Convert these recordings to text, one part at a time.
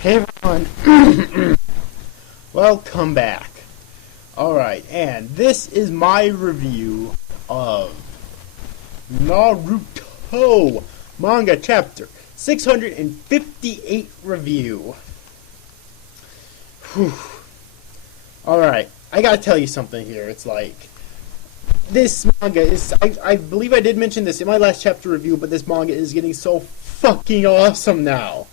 Hey everyone, welcome back. Alright, and this is my review of Naruto Manga Chapter 658 review. Whew. Alright, I gotta tell you something here. It's like, this manga is, I believe I did mention this in my last chapter review, but this manga is getting so fucking awesome now.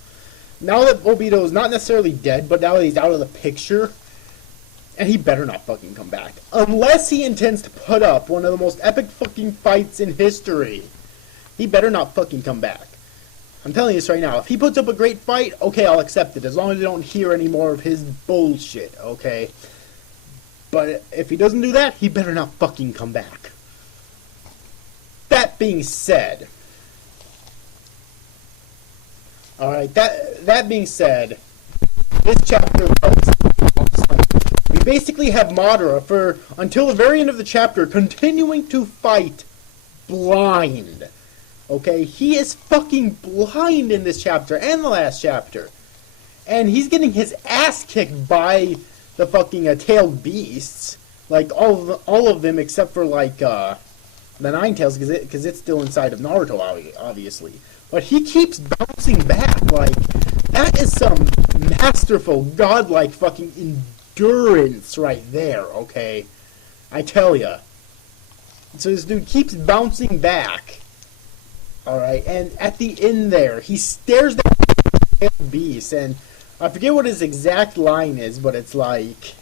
Now that Obito is not necessarily dead, but now that he's out of the picture, and he better not fucking come back. Unless he intends to put up one of the most epic fucking fights in history. He better not fucking come back. I'm telling you this right now. If he puts up a great fight, okay, I'll accept it. As long as I don't hear any more of his bullshit, okay? But if he doesn't do that, he better not fucking come back. That being said... Alright, that being said, this chapter was awesome. We basically have Madara until the very end of the chapter continuing to fight blind. Okay, he is fucking blind in this chapter and the last chapter. And he's getting his ass kicked by the fucking tailed beasts. Like, all of them except for, like, the Nine Tails, because it's still inside of Naruto, obviously. But he keeps bouncing back. Like, that is some masterful, godlike fucking endurance right there, okay? I tell ya. So this dude keeps bouncing back. Alright, and at the end there, he stares down the beast, and I forget what his exact line is, but it's like,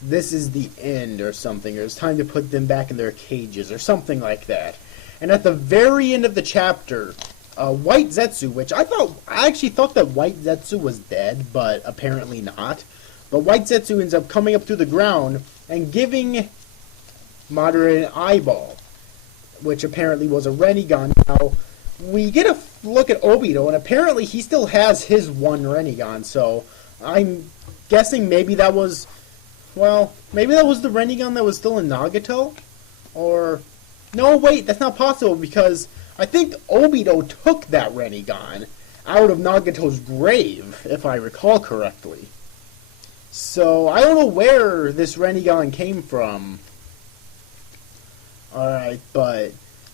this is the end or something, or it's time to put them back in their cages, or something like that. And at the very end of the chapter, White Zetsu, which I actually thought that White Zetsu was dead, but apparently not. But White Zetsu ends up coming up through the ground and giving Madara an eyeball, which apparently was a Rinnegan. Now, we get a look at Obito, and apparently he still has his one Rinnegan, so I'm guessing maybe that was, well, maybe that was the Rinnegan that was still in Nagato? Or... no, wait, that's not possible, because I think Obito took that Rinnegan out of Nagato's grave, if I recall correctly. So, I don't know where this Rinnegan came from. Alright, but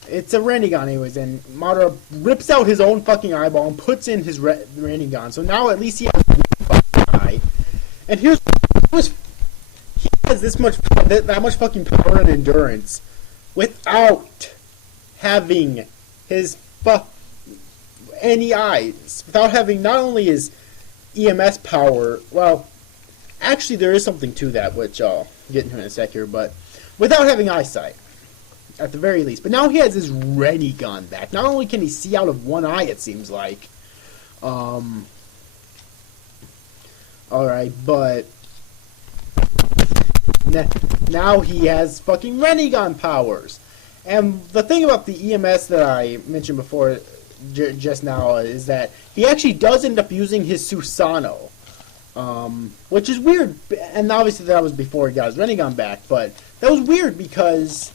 it's a Rinnegan anyways, and Madara rips out his own fucking eyeball and puts in his Rinnegan. So now at least he has one fucking eye. And here's he has that much fucking power and endurance without having his any eyes, without having not only his EMS power, well, actually there is something to that, which I'll get into in a sec here, but without having eyesight, at the very least. But now he has his Rinnegan back. Not only can he see out of one eye, it seems like, alright, but now he has fucking Rinnegan powers. And the thing about the EMS that I mentioned before, just now, is that he actually does end up using his Susanoo. Which is weird, and obviously that was before he got his Rinnegan back, but that was weird because,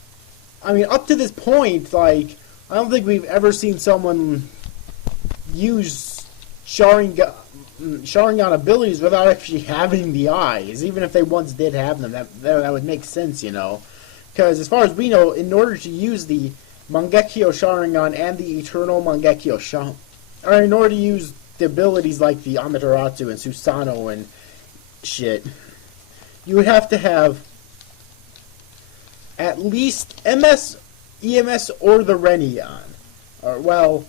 I mean, up to this point, like, I don't think we've ever seen someone use Sharingan abilities without actually having the eyes. Even if they once did have them, that would make sense, you know. Because as far as we know, in order to use the Mangekyo Sharingan and the Eternal Mangekyo Sharingan, or in order to use the abilities like the Amaterasu and Susanoo and shit, you would have to have at least MS, EMS, or the Rinnegan. Or, well,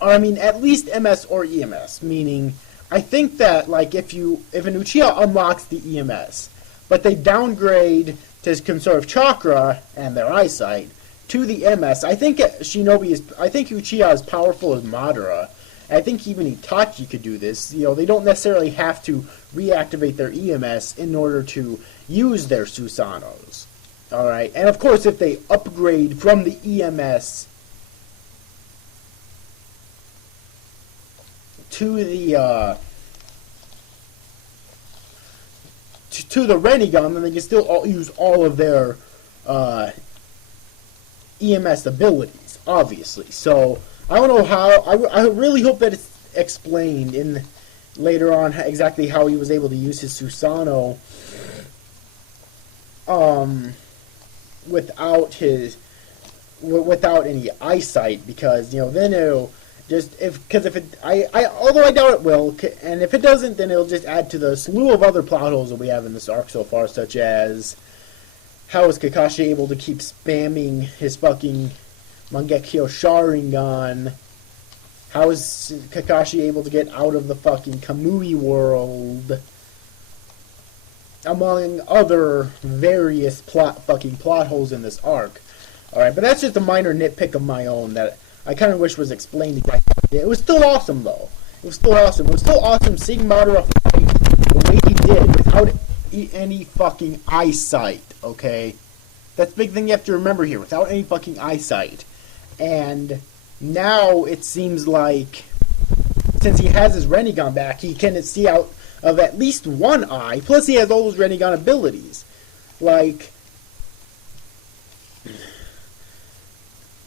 or I mean, at least MS or EMS, meaning, I think that, like, if an Uchiha unlocks the EMS, but they downgrade to conserve chakra and their eyesight to the MS, I think Uchiha is powerful as Madara. I think even Itachi could do this. You know, they don't necessarily have to reactivate their EMS in order to use their Susanos. Alright, and of course if they upgrade from the EMS to the to the Rinnegan, then they can still use all of their EMS abilities, obviously. So I don't know how. I really hope that it's explained in later on exactly how he was able to use his Susanoo without any eyesight, because then it'll just although I doubt it will, and if it doesn't, then it'll just add to the slew of other plot holes that we have in this arc so far, such as how is Kakashi able to keep spamming his fucking Mangekyo Sharingan? How is Kakashi able to get out of the fucking Kamui world? Among other various plot holes in this arc. Alright, but that's just a minor nitpick of my own that I kind of wish was explained exactly. It was still awesome, though. It was still awesome. It was still awesome seeing Madara fight the way he did without any fucking eyesight, okay? That's the big thing you have to remember here, without any fucking eyesight. And now it seems like, since he has his Rinnegan back, he can see out of at least one eye, plus he has all those Rinnegan abilities. Like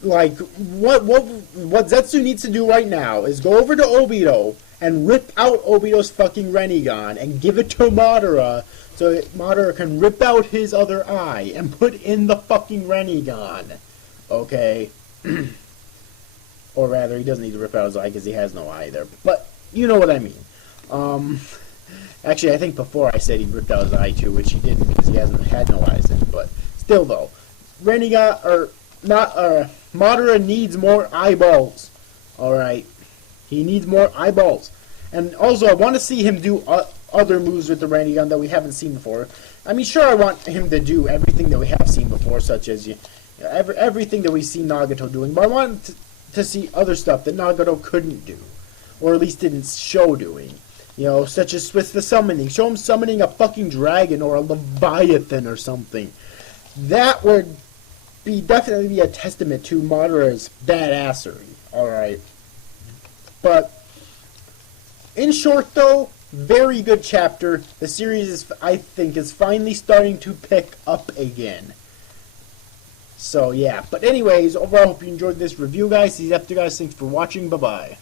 what Zetsu needs to do right now is go over to Obito and rip out Obito's fucking Rinnegan and give it to Madara so that Madara can rip out his other eye and put in the fucking Rinnegan. Okay? Or rather, he doesn't need to rip out his eye because he has no eye there. But you know what I mean. Actually, I think before I said he ripped out his eye too, which he didn't because he hasn't had no eyes in. But still, though, Madara needs more eyeballs. Alright? He needs more eyeballs. And also, I want to see him do other moves with the Rinnegan that we haven't seen before. I mean, sure, I want him to do everything that we have seen before, such as everything that we've seen Nagato doing. But I want to see other stuff that Nagato couldn't do. Or at least didn't show doing. Such as with the summoning. Show him summoning a fucking dragon or a leviathan or something. That would definitely be a testament to Madara's badassery. Alright. But, in short though, very good chapter. The series I think, is finally starting to pick up again. So yeah. But anyways, overall I hope you enjoyed this review, guys. See you after, guys. Thanks for watching. Bye-bye.